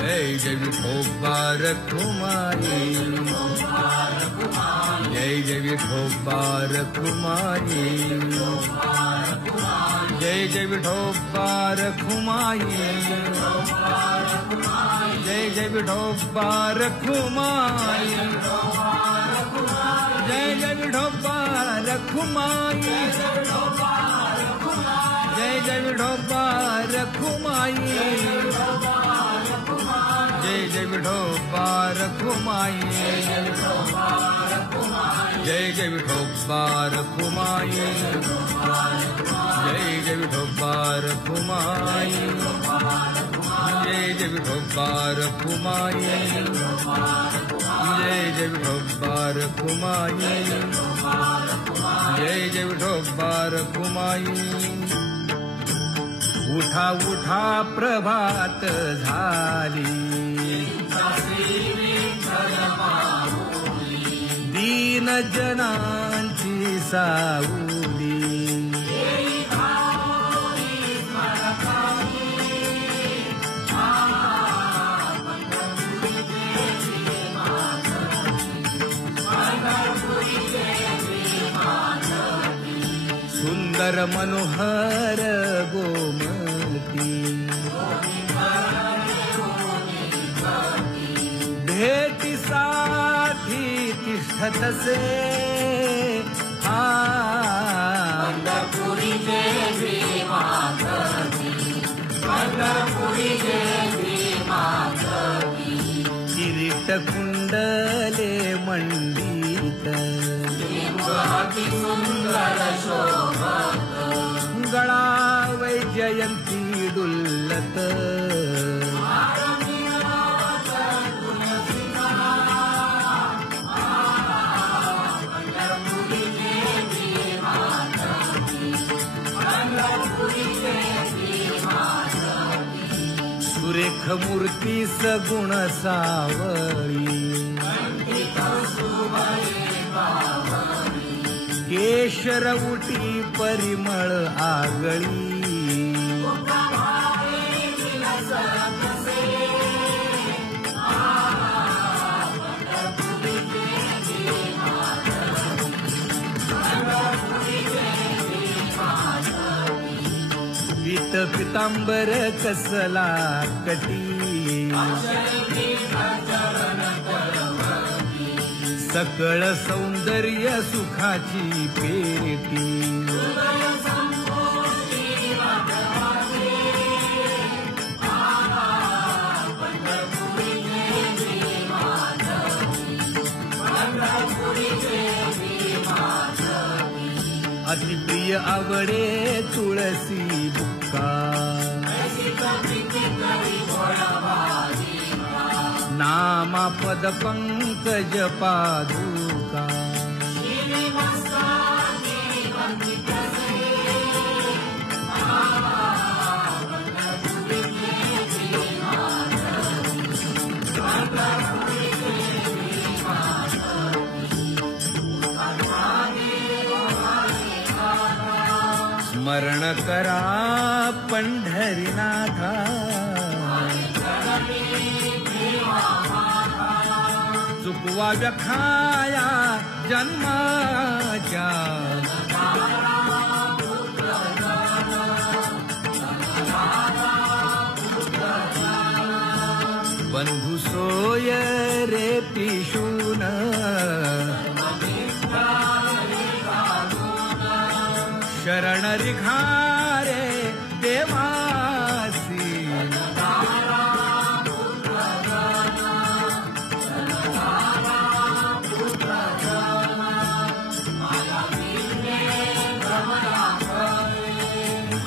जय जय विठोबा रखुमाई, जय जय विठोबा रखुमाई, जय जय विठोबा रखुमाई, जय जय विठोबा रखुमाई, जय जय विठोबा रखुमाई, जय जय विठोबा रखुमाई, जय जय विठोबा रखुमाई, जय जय विठोबा रखुमाई, जय जय विठोबा रखुमाई, जय जय विठोबा रखुमाई, जय जय विठोबा रखुमाई, जय जय विठोबा रखुमाई. उठा उठा प्रभात झाली, दीन जनांची सावली, सुंदर मनोहर गोमती, भेटीसाठी तिष्ठतसे पंढरपुरी देवी माधवी, पंढरपुरी देवी माधवी. किरीट कुंडले मंडित, सुंदर शोभत, गळा वैजयंती डुल्लत, सुरेख मूर्ती सगुण सावळी, केशर उटी परिमळ आगळी, पीत पितांबर कसला कटी, सकळ सौंदर्य सुखाची पेटी, अतिप्रिय आवडे तुळसी बुक्का, नामा पद पंकज पादुका, स्मरण करा पंढरीनाथा, चुकवा व्यखाया जन्माच्या, बंधू सोय रे पिशून, शरण रिघारे देवासी,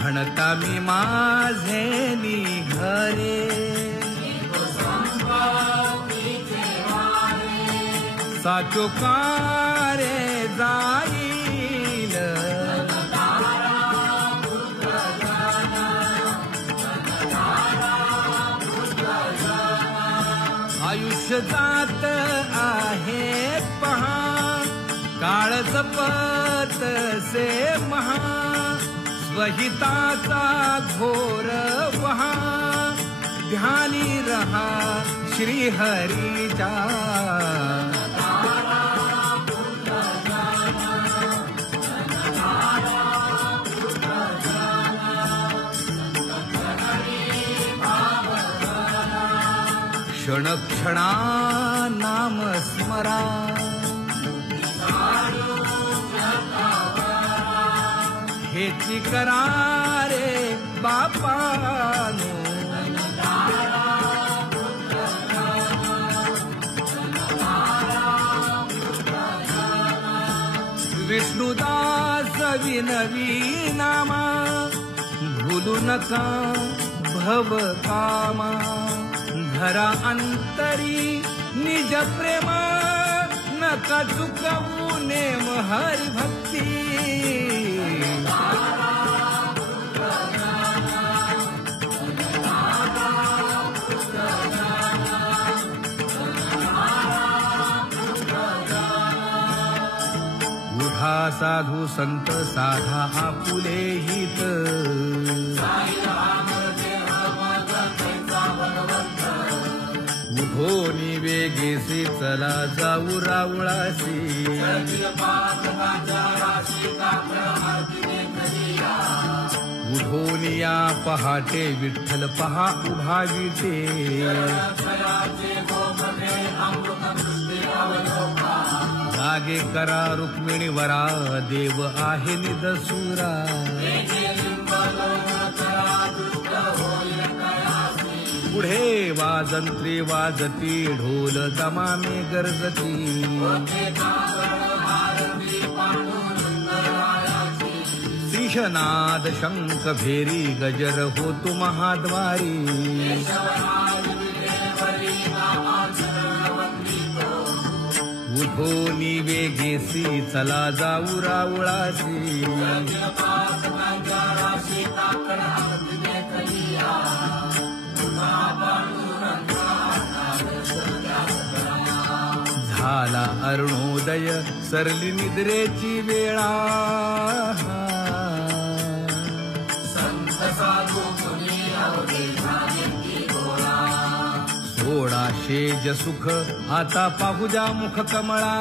म्हणता मी माझे निघरे, साचो कारे जाईल, आयुष्य जात आहे पहा, काळ जपत से महा, स्वहिताचा घोर वहा. ध्यानी रहा श्री हरीचा. क्षण क्षणा नाम स्मरा. हेची करा रे बापानो. विष्णुदास विनवी नामा. भूलू नका भव कामा. धरा अंतरी निज प्रेम. नका चुकवू नेम हरि भक्ती. उठा साधू संत साधा आपुले हित. उठोनी वेगेसी चला जाऊ रावळासी. उठोनी या पहाटे विठ्ठल पहा उभा विटे. जागे करा रुक्मिणी वरा. देव आहे निदसुरा. पुढे वाजंत्री वाजती ढोल दमामे गरजती. सिंहनाद शंख भेरी गजर होतो महाद्वारी. उठोनी वेगेसी चला जाऊ रावळासी. झाला अरुणोदय सरली निद्रेची वेळा. सोडा शेज सुख आता पाहू द्या मुख कमळा.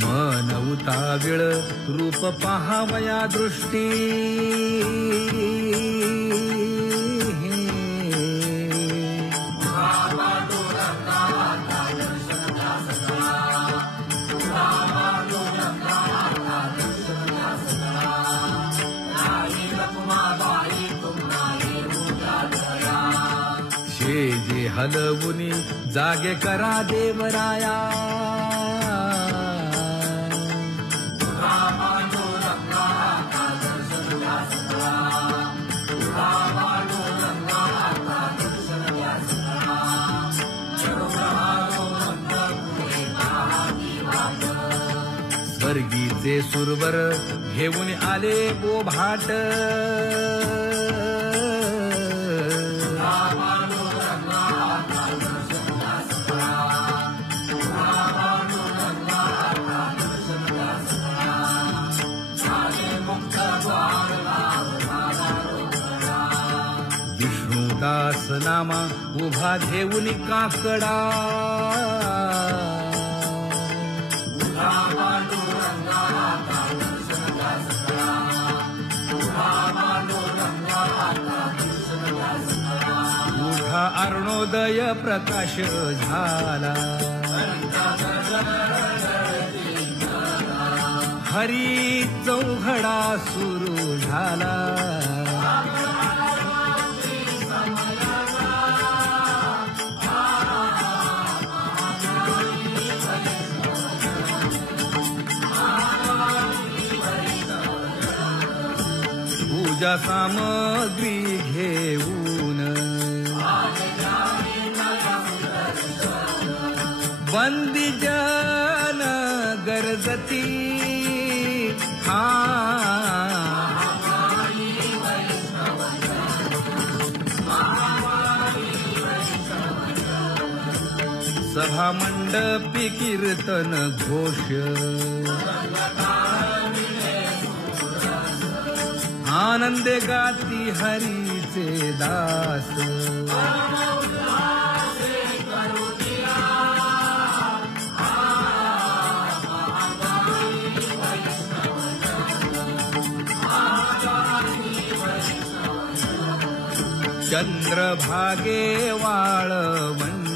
मन उताविळ रूप पाहावया दृष्टी. शेजे हलवुनी जागे करा देवराया. स्वर्गीचे सुरवर घेऊन आले बोभाट. विष्णुदास नामा उभा घेऊन काकडा. उठा अरुणोदय प्रकाश झाला. हरी चौघडा सुरू झाला. पूजा सामग्री घेऊन बंदी जन गरजती. सभा मंडपी कीर्तन घोष आनंदे गाती हरीचे दास चंद्रभागे वाळवंती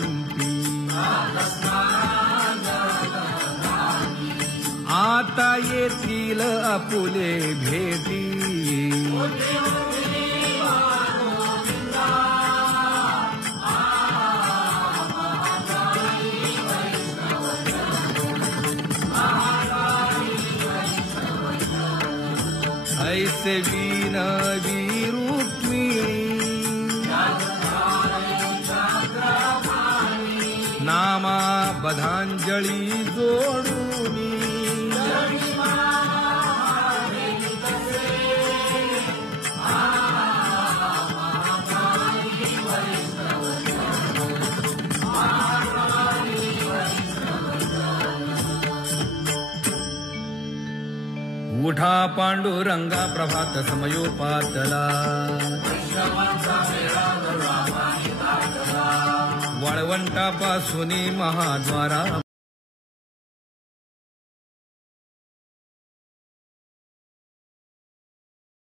आता येतील आपुले भेटी ऐसे विनवी रुक्मिणी नामा बधांजळी जोडूनी उठा पांडुरंगा प्रभात समयोपातला वाळवंटापासून महाद्वारा